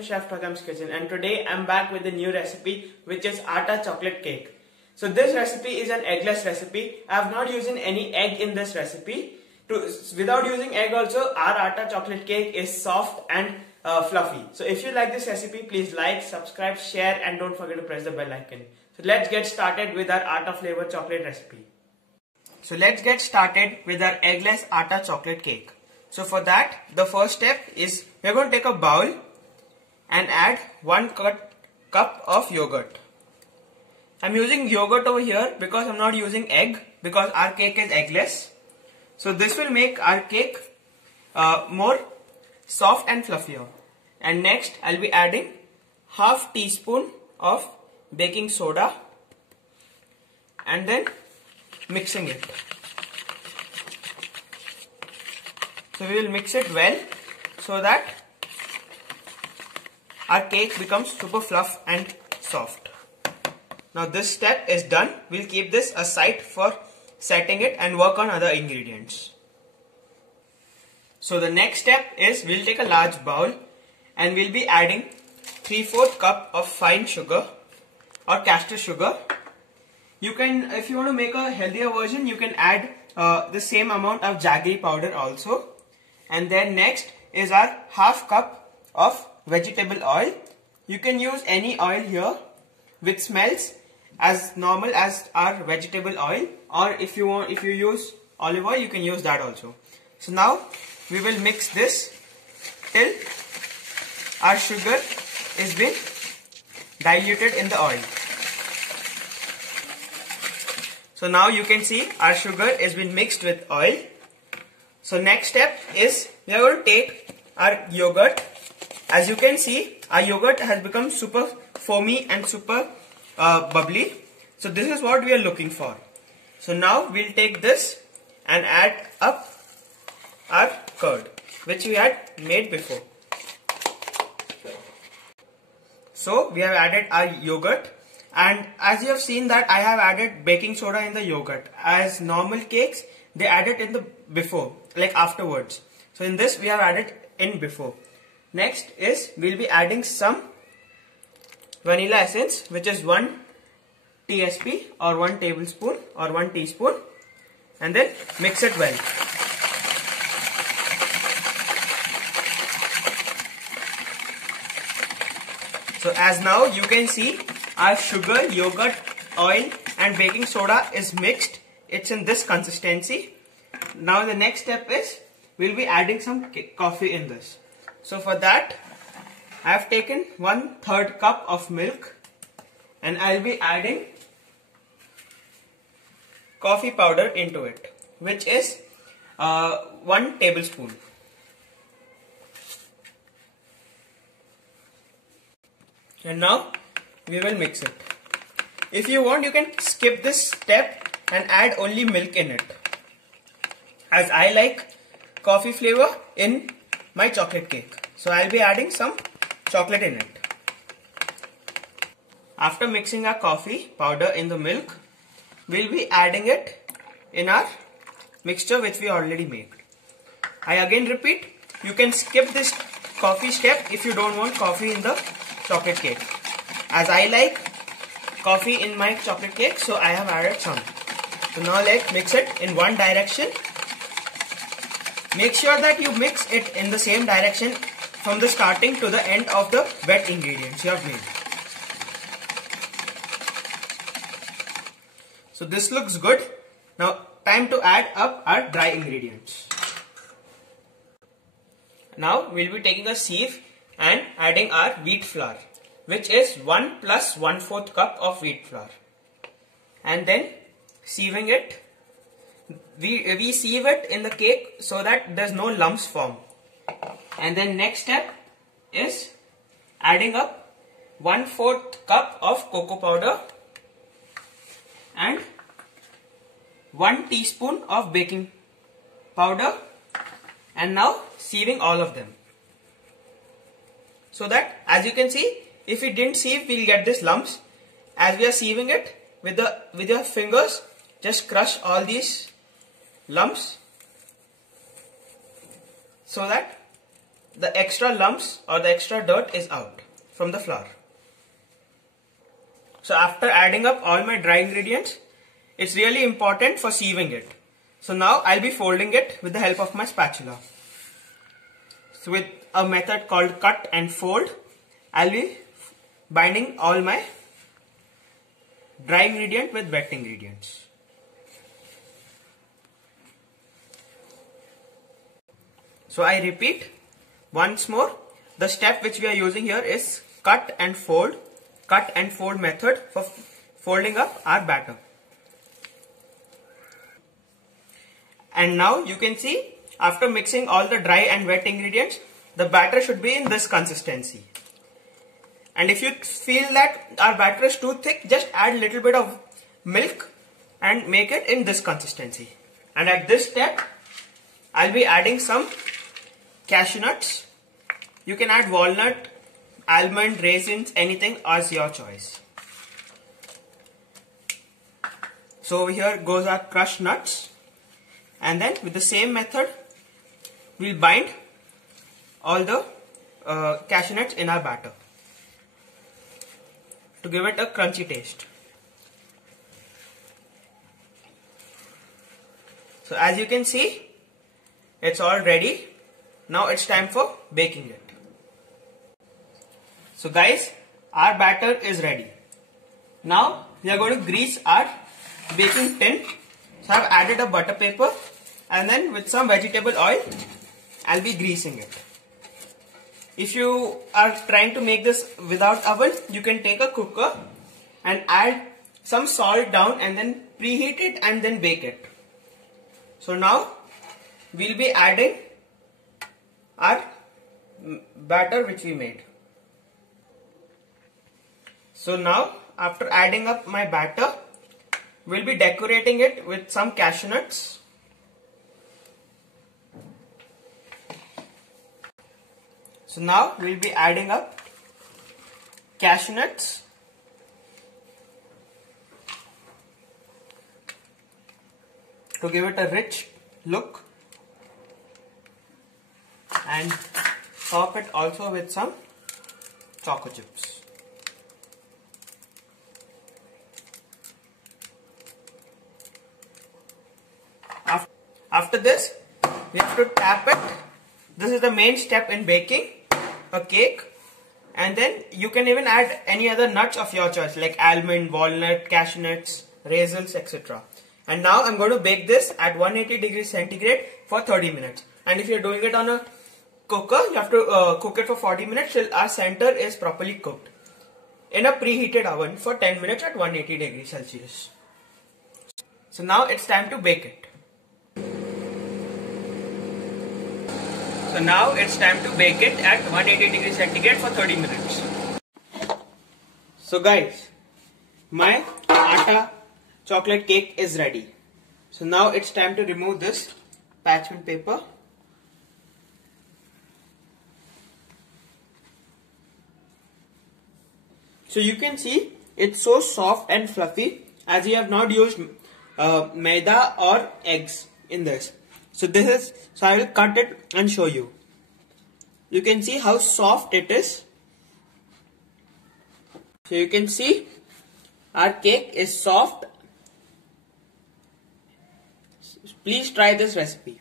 from Chef Pragam's Kitchen, and today I'm back with a new recipe which is Atta chocolate cake. So this recipe is an eggless recipe. I have not used any egg in this recipe. Without using egg also, our Atta chocolate cake is soft and fluffy. So if you like this recipe, please like, subscribe, share, and don't forget to press the bell icon. So let's get started with our Atta flavor chocolate recipe. So let's get started with our eggless Atta chocolate cake. So for that, the first step is we're going to take a bowl and add 1 cup of yogurt. I'm using yogurt over here because I'm not using egg, because our cake is eggless. So this will make our cake more soft and fluffier. And next I'll be adding half teaspoon of baking soda and then mixing it. So we will mix it well so that our cake becomes super fluff and soft. Now this step is done. We'll keep this aside for setting it and work on other ingredients. So the next step is we'll take a large bowl and we'll be adding 3/4 cup of fine sugar or castor sugar. You can, if you want to make a healthier version, you can add the same amount of jaggery powder also. And then next is our half cup of vegetable oil. You can use any oil here which smells as normal as our vegetable oil, or if you use olive oil, you can use that also. So now we will mix this till our sugar is been diluted in the oil. So now you can see our sugar is been mixed with oil. So next step is we are going to take our yogurt. As you can see, our yogurt has become super foamy and super bubbly. So this is what we are looking for. So now we'll take this and add up our curd, which we had made before. So we have added our yogurt, and as you have seen that I have added baking soda in the yogurt. As normal cakes, they add it in the before, like afterwards. So in this we have added in before. Next is we'll be adding some vanilla essence, which is 1 TSP or 1 tablespoon or 1 teaspoon, and then mix it well. So as now you can see our sugar, yogurt, oil and baking soda is mixed. It's in this consistency. Now the next step is we'll be adding some coffee in this. So for that I have taken 1/3 cup of milk and I'll be adding coffee powder into it, which is 1 tablespoon. And now we will mix it. If you want, you can skip this step and add only milk in it, as I like coffee flavor in my chocolate cake. So I'll be adding some chocolate in it. After mixing our coffee powder in the milk, we'll be adding it in our mixture which we already made. I again repeat, you can skip this coffee step if you don't want coffee in the chocolate cake. As I like coffee in my chocolate cake, so I have added some. So now let's mix it in one direction. Make sure that you mix it in the same direction from the starting to the end of the wet ingredients you have made. So this looks good. Now time to add up our dry ingredients. Now we'll be taking a sieve and adding our wheat flour, which is 1 + 1/4 cup of wheat flour, and then sieving it. We sieve it in the cake so that there's no lumps form. And then next step is adding up 1/4 cup of cocoa powder and 1 teaspoon of baking powder, and now sieving all of them. So that, as you can see, if we didn't sieve, we'll get these lumps. As we are sieving it with your fingers, just crush all these lumps so that the extra lumps or the extra dirt is out from the flour. So after adding up all my dry ingredients, it's really important for sieving it. So now I'll be folding it with the help of my spatula. So with a method called cut and fold, I'll be binding all my dry ingredient with wet ingredients. So I repeat once more, the step which we are using here is cut and fold method for folding up our batter. And now you can see, after mixing all the dry and wet ingredients, the batter should be in this consistency. And if you feel that our batter is too thick, just add a little bit of milk and make it in this consistency. And at this step, I'll be adding some cashew nuts. You can add walnut, almond, raisins, anything as your choice. So over here goes our crushed nuts. And then with the same method, we'll bind all the cashew nuts in our batter to give it a crunchy taste. So as you can see, it's all ready. Now it's time for baking it. So guys, our batter is ready. Now we are going to grease our baking tin. So I've added a butter paper, and then with some vegetable oil, I'll be greasing it. If you are trying to make this without oven, you can take a cooker and add some salt down and then preheat it and then bake it. So now we'll be adding our batter which we made. So now after adding up my batter, we'll be decorating it with some cashew nuts. So now we'll be adding up cashew nuts. To give it a rich look, and top it also with some choco chips. After this, we have to tap it. This is the main step in baking a cake. And then you can even add any other nuts of your choice like almond, walnut, cashew nuts, raisins, etc. And now I'm going to bake this at 180 degrees centigrade for 30 minutes. And if you're doing it on a cooker, you have to cook it for 40 minutes till our center is properly cooked in a preheated oven for 10 minutes at 180 degrees Celsius. So now it's time to bake it. So now it's time to bake it at 180 degrees centigrade for 30 minutes. So guys, my atta chocolate cake is ready. So now it's time to remove this parchment paper. So you can see it's so soft and fluffy as you have not used maida or eggs in this. So I will cut it and show you. You can see how soft it is. So you can see our cake is soft. Please try this recipe.